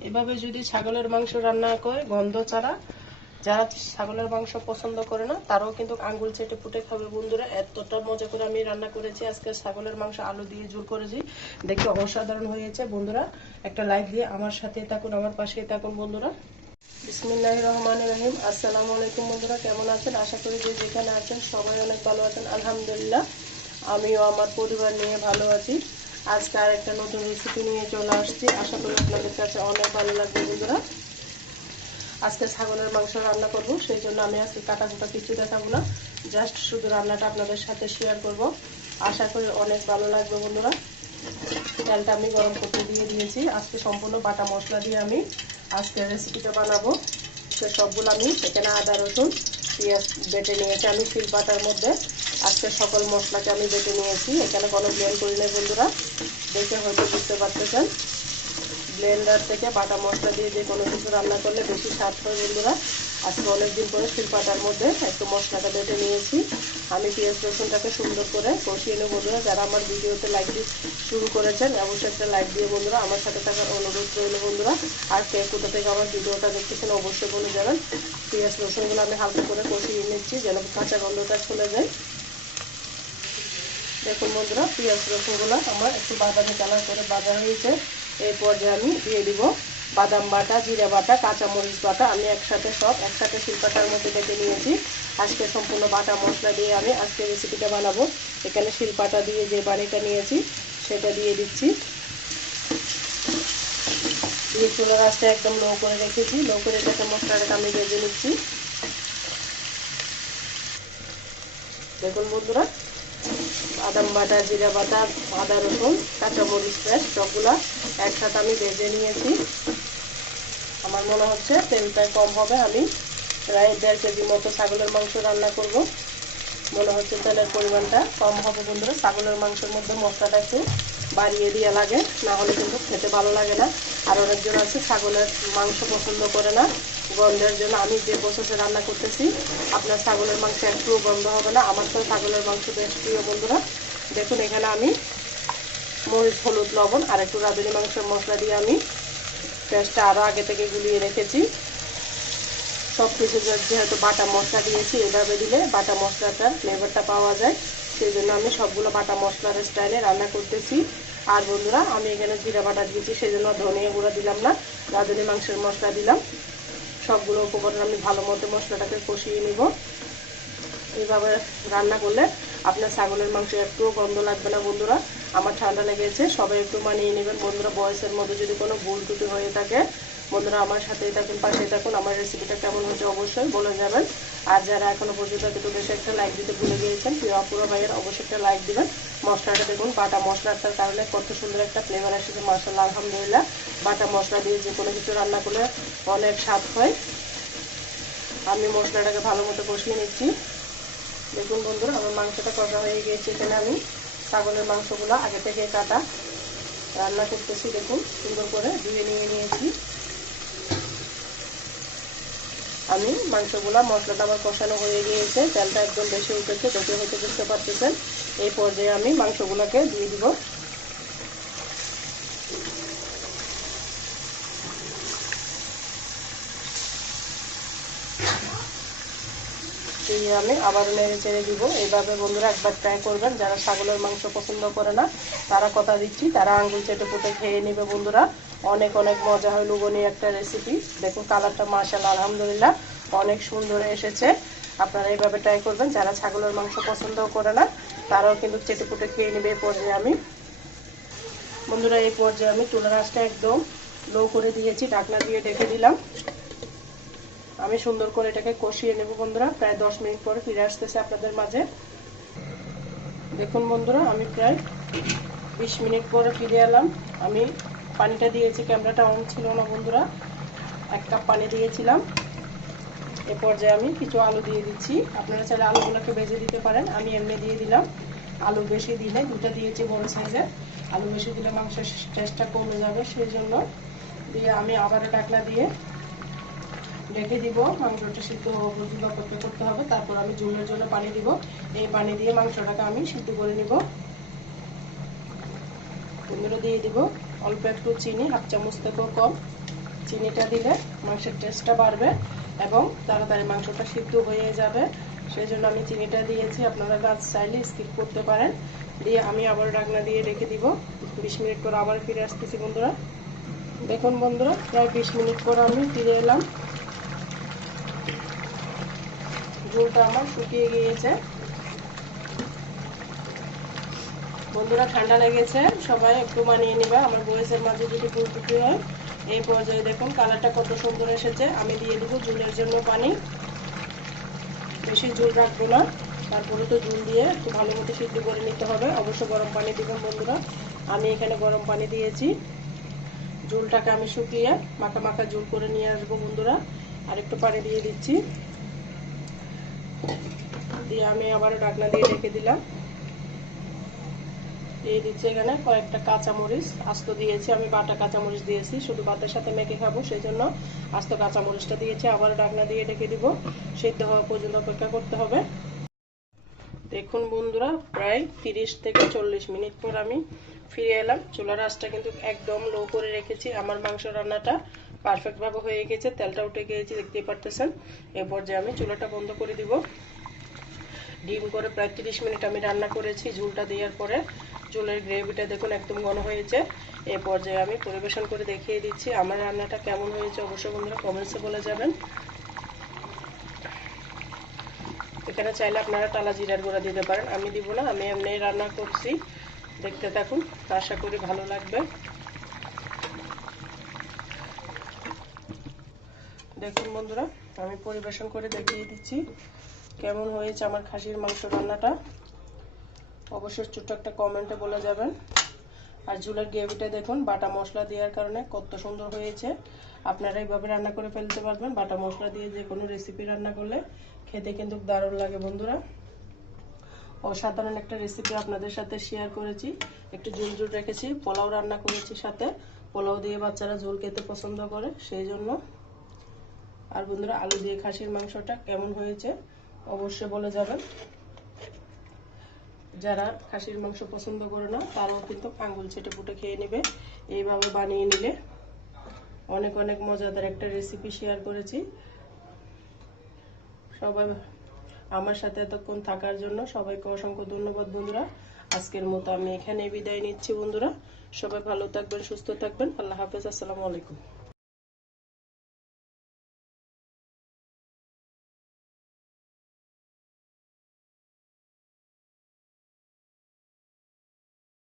এভাবে যদি ছাগলের মাংস রান্না করে, গন্ধ ছাড়া, যারা ছাগলের মাংস পছন্দ করে না, তারাও কিন্তু আঙ্গুল চেটে ফুটে খাবে। বন্ধুরা, এতটা মজা করে আমি রান্না করেছি। আজকে ছাগলের মাংস আলু দিয়ে ঝোল করেছি। দেখতে অসাধারণ হয়েছে, বন্ধুরা। একটা লাইক দিয়ে আমার সাথে থাকুন, আমার পাশেই থাকুন, বন্ধুরা। বিসমিল্লাহ রহমান রহিম। আসসালামু আলাইকুম, বন্ধুরা। কেমন আছেন? আশা করি যে যেখানে আছেন সবাই অনেক ভালো আছেন। আলহামদুলিল্লাহ, আমিও আমার পরিবার নিয়ে ভালো আছি। আজকে আর একটা নতুন রেসিপি নিয়ে চলে আসছি। আশা করি আপনাদের কাছে অনেক ভালো লাগবে বন্ধুরা। আজকে ছাগলের মাংস রান্না করব, সেই জন্য আমি আজকে কাটা কুটা কিছু দেখাবো না। জাস্ট শুধু রান্নাটা আপনাদের সাথে শেয়ার করব। আশা করি অনেক ভালো লাগবে বন্ধুরা। তেলটা আমি গরম করতে দিয়ে দিয়েছি। আজকে সম্পূর্ণ বাটা মশলা দিয়ে আমি আজকে রেসিপিটা বানাবো। সবগুলো আমি এখানে আদা, রসুন, পেঁয়াজ বেটে নিয়েছি আমি শিল পাতার মধ্যে। আজকে সকল মশলাকে আমি বেটে নিয়েছি। এখানে কোনো ব্লেন্ড করি নাই বন্ধুরা। দেখে হয়তো বুঝতে পারতেছেন। ব্লেন্ডার থেকে বাটা মশলা দিয়ে যে কোনো কিছু রান্না করলে বেশি স্বাদ হয় বন্ধুরা। আজকে অনেকদিন পরে শিলপাটার মধ্যে একটু মশলাটা বেটে নিয়েছি। আমি পেঁয়াজ রসুনটাকে সুন্দর করে কষিয়ে নেব বন্ধুরা। যারা আমার ভিডিওতে লাইক দিয়ে শুরু করেছেন, অবশ্যই একটা লাইক দিয়ে বন্ধুরা, আমার সাথে থাকার অনুরোধ রইল বন্ধুরা। আর কে কোথা থেকে আমার ভিডিওটা দেখতেছেন, অবশ্যই বলে যাবেন। পেঁয়াজ রসুনগুলো আমি হালকা করে কষিয়ে নিচ্ছি, যেন কাঁচা গন্ধটা চলে যায়। দেখুন বন্ধুরা পেঁয়াজ রসুনগুলো আমার একটু বাদামি কালার করে বাজা হয়েছে। এই পর্যায়ে আমি দিয়ে দিব বাদাম বাটা, জিরা বাটা, কাঁচামরিচ বাটা। আমি একসাথে সব, একসাথে শিলপাটার মধ্যে বেটে নিয়েছি। আজকে সম্পূর্ণ বাটা মশলা দিয়ে আমি আজকে রেসিপিটা বানাবো। এখানে শিলপাটা দিয়ে যে বাড়িটা নিয়েছি, সেটা দিয়ে দিচ্ছি। দিয়ে চুলার আঁচটা একদম লো করে রেখেছি। লো করে এটাকে মশলাটাকে আমি ভেজে নিচ্ছি। দেখুন বন্ধুরা বাদাম বাটা, জিরা বাটা, আদা, রসুন কাঁচামরিচ পেস্ট, সবগুলা একসাথে আমি ভেজে নিয়েছি। আমার মনে হচ্ছে তেলটা কম হবে। আমি প্রায় দেড় কেজি মতো ছাগলের মাংস রান্না করব। মনে হচ্ছে তেলের পরিমাণটা কম হবে বন্ধুরা। ছাগলের মাংসের মধ্যে মশলাটা একটু বাড়িয়ে দিয়ে লাগে, না হলে কিন্তু খেতে ভালো লাগে না। আর অনেকজন আছে ছাগলের মাংস পছন্দ করে না, গন্ধের জন্য। আমি যে প্রসেসে রান্না করতেছি, আপনার ছাগলের মাংস একটুও গন্ধ হবে না। আমার তো ছাগলের মাংস বেশ প্রিয় বন্ধুরা। দেখুন, এখানে আমি মরিচ, হলুদ, লবণ আর একটু রাঁধুনি মাংসের মশলা দিয়ে আমি পেঁয়াজটা আরও আগে থেকে গুলিয়ে রেখেছি। সব কিছু যেহেতু বাটা মশলা দিয়েছি, এভাবে দিলে বাটা মশলাটার ফ্লেভারটা পাওয়া যায়। সেই জন্য আমি সবগুলো বাটা মশলার স্টাইলে রান্না করতেছি। আর বন্ধুরা, আমি এখানে জিরা বাটা দিয়েছি সেই জন্য ধনিয়া গুঁড়া দিলাম না রাঁধুনি মাংসের মশলা দিলাম। সবগুলো উপকরণ আমি ভালো মতো মশলাটাকে কষিয়ে নিব। এইভাবে রান্না করলে আপনার ছাগলের মাংস একটুও গন্ধ লাগবে না বন্ধুরা। আমার ঠান্ডা লেগেছে, সবাই একটু মানিয়ে নেবেন। বন্ধুরা, বয়সের মধ্যে যদি কোনো ভুল ত্রুটি হয়ে থাকে বন্ধুরা, আমার সাথেই থাকুন, পাশেই থাকুন। আমার রেসিপিটা কেমন হচ্ছে অবশ্যই বলে যাবেন। আর যারা এখনও পর্যন্ত একটু বেশি একটা লাইক দিতে ভুলে গিয়েছেন, প্রিয় অপুরা ভাইয়ের, অবশ্যই একটা লাইক দিবেন। মশলাটা দেখুন, বাটা মশলাটার কারণে কত সুন্দর একটা ফ্লেভার এসেছে মাসাল্লাহ আলহামদুলিল্লাহ। বাটা মশলা দিয়ে যে কোনো কিছু রান্না করলে অনেক স্বাদ হয়। আমি মশলাটাকে ভালো মতো কষিয়ে নিচ্ছি। দেখুন বন্ধুরা, আমার মাংসটা কষা হয়ে গিয়েছে এখানে আমি। ছাগলের মাংসগুলো আগে থেকে কাটা। রান্না করতেছি, দেখুন, সুন্দর করে ধুয়ে নিয়ে নিয়েছি। আমি মাংসগুলা, মশলাটা আমার কষানো হয়ে গিয়েছে, তেলটা একদম বেশি উঠেছে, দেখে হয়তো বুঝতে পারতেছেন। এই পর্যায়ে আমি মাংসগুলোকে দিয়ে দিব। দিয়ে আমি আবার নেড়ে চেড়ে দিব। এইভাবে বন্ধুরা একবার ট্রাই করবেন। যারা ছাগলের মাংস পছন্দ করে না, তারা কথা দিচ্ছি, তারা আঙ্গুল চেটে পুটে খেয়ে নেবে বন্ধুরা। অনেক অনেক মজা হয় লুবনি একটা রেসিপি দেখুন কালারটা মার্শাল আলহামদুলিল্লাহ, অনেক সুন্দর এসেছে। আপনারা এইভাবে ট্রাই করবেন। যারা ছাগলের মাংস পছন্দও করে না, তারাও কিন্তু চেটে পুটে খেয়ে নেবে এই পর্যায়ে আমি। বন্ধুরা, এই পর্যায়ে আমি চুলার আঁচটা একদম লো করে দিয়েছি, ঢাকনা দিয়ে ডেকে দিলাম। আমি সুন্দর করে এটাকে কষিয়ে নেব বন্ধুরা। প্রায় দশ মিনিট পরে ফিরে আসতেছে আপনাদের মাঝে। দেখুন বন্ধুরা, আমি প্রায় বিশ মিনিট পরে ফিরে এলাম। আমি পানিটা দিয়েছি, ক্যামেরাটা অন ছিল না বন্ধুরা। এক কাপ পানি দিয়েছিলাম। এ পর্যায়ে আমি কিছু আলু দিয়ে দিচ্ছি। আপনারা চাইলে আলুগুলোকে ভেজে দিতে পারেন। আমি এমনি দিয়ে দিলাম। আলু বেশি দিলে দুটা দিয়েছি বড় সাইজের। আলু বেশি দিলে মাংসের টেস্টটা কমে যাবে সেই জন্য দিয়ে আমি আবারও ডাকনা দিয়ে রেখে দিব। মাংসটা সিদ্ধ পর্যন্ত অপেক্ষা করতে হবে। তারপর আমি ঝুলের জন্য পানি দিব। এই পানি দিয়ে মাংসটাকে আমি সিদ্ধ করে নিব। পনেরো দিয়ে দিব। অল্প একটু চিনি, হাফ চামচ থেকেও কম। চিনিটা দিলে মাংসের টেস্টটা বাড়বে এবং তাড়াতাড়ি মাংসটা সিদ্ধ হয়ে যাবে। সেই জন্য আমি চিনিটা দিয়েছি। আপনারা গাছ চাইলে স্কিপ করতে পারেন। দিয়ে আমি আবার ডাকনা দিয়ে রেখে দিব। বিশ মিনিট পর আবার ফিরে আসতেছি বন্ধুরা। দেখুন বন্ধুরা, প্রায় বিশ মিনিট পর আমি ফিরে এলাম। ঝোলটা আমার শুকিয়ে গিয়েছে। বন্ধুরা, ঠান্ডা লেগেছে। সবাই একটু মানিয়ে নিবা। আমার বয়সের মাঝে যদি ফুলটুকি হয়, এই পর্যায়ে দেখুন কালারটা কত সুন্দর এসেছে। আমি দিয়ে দেবো জুলের জন্য পানি। বেশি ঝুল রাখব না। তারপরে তো জুল দিয়ে একটু ভালো মতো সিদ্ধ করে নিতে হবে। অবশ্য গরম পানি দিবেন বন্ধুরা। আমি এখানে গরম পানি দিয়েছি। জুলটাকে আমি শুকিয়ে মাখা মাখা জুল করে নিয়ে আসব বন্ধুরা। আর একটু পানি দিয়ে দিচ্ছি। দিয়ে আমি আবার ঢাকনা দিয়ে রেখে দিলাম। দিয়ে দিচ্ছি এখানে কয়েকটা কাঁচামরিচ। আস্ত দিয়েছি, আমি বাটা কাঁচামরিচ দিয়েছি, শুধু ভাতের সাথে মেখে খাব সেই জন্য আস্ত কাঁচামরিচটা দিয়েছি। আবার ঢাকনা দিয়ে রেখে দিব, সিদ্ধ হওয়া পর্যন্ত অপেক্ষা করতে হবে। দেখুন বন্ধুরা, প্রায় তিরিশ থেকে চল্লিশ মিনিট পর আমি ফিরে এলাম। চুলার আঁচটা কিন্তু একদম লো করে রেখেছি। আমার মাংস রান্নাটা পারফেক্টভাবে হয়ে গেছে, তেলটা উঠে গিয়েছে, দেখতেই পারতেছেন। এরপর যে আমি চুলাটা বন্ধ করে দিব। ডিম করে প্রায় তিরিশ মিনিট আমি রান্না করেছি, ঝুলটা দেওয়ার পরে ঝুলের গ্রেভিটা দেখুন একদম ঘন হয়েছে। এ পর্যায়ে আমি পরিবেশন করে দেখিয়ে দিচ্ছি, আমার রান্নাটা কেমন হয়েছে অবশ্যই বন্ধুরা কমেন্টসে বলে যাবেন। এখানে চাইলে আপনারা টালা জিরার গুঁড়া দিতে পারেন, আমি দিব না, আমি এমনি রান্না করছি। দেখতে থাকুন, আশা করি ভালো লাগবে। দেখুন বন্ধুরা, আমি পরিবেশন করে দেখিয়ে দিচ্ছি। কেমন হয়েছে আমার খাসির মাংস রান্নাটা? অবশ্যই ছোট্ট একটা কমেন্টে বলে যাবেন। আর ঝুলের গ্রেভিটা দেখুন, বাটা মশলা দেওয়ার কারণে কত সুন্দর হয়েছে। আপনারা এইভাবে রান্না করে ফেলতে পারবেন। বাটা মশলা দিয়ে যে কোনো রেসিপি রান্না করলে খেতে কিন্তু দারুণ লাগে বন্ধুরা। অসাধারণ একটা রেসিপি আপনাদের সাথে শেয়ার করেছি। একটু ঝুল ঝুল রেখেছি। পোলাও রান্না করেছি সাথে। পোলাও দিয়ে বাচ্চারা ঝোল খেতে পছন্দ করে, সেই জন্য। আর বন্ধুরা, আলু দিয়ে খাসির মাংসটা কেমন হয়েছে? অবশ্যই বলে যাবেন। যারা খাসির মাংস পছন্দ করে না, তারাও কিন্তু আঙ্গুল ছেটে ফুটে খেয়ে নেবে। এইভাবে বানিয়ে নিলে অনেক অনেক মজাদার একটা রেসিপি শেয়ার করেছি। সবাই আমার সাথে এতক্ষণ থাকার জন্য সবাইকে অসংখ্য ধন্যবাদ বন্ধুরা। আজকের মতো আমি এখানে বিদায় নিচ্ছি বন্ধুরা। সবাই ভালো থাকবেন, সুস্থ থাকবেন। আল্লাহ হাফেজ, আসসালামু আলাইকুম।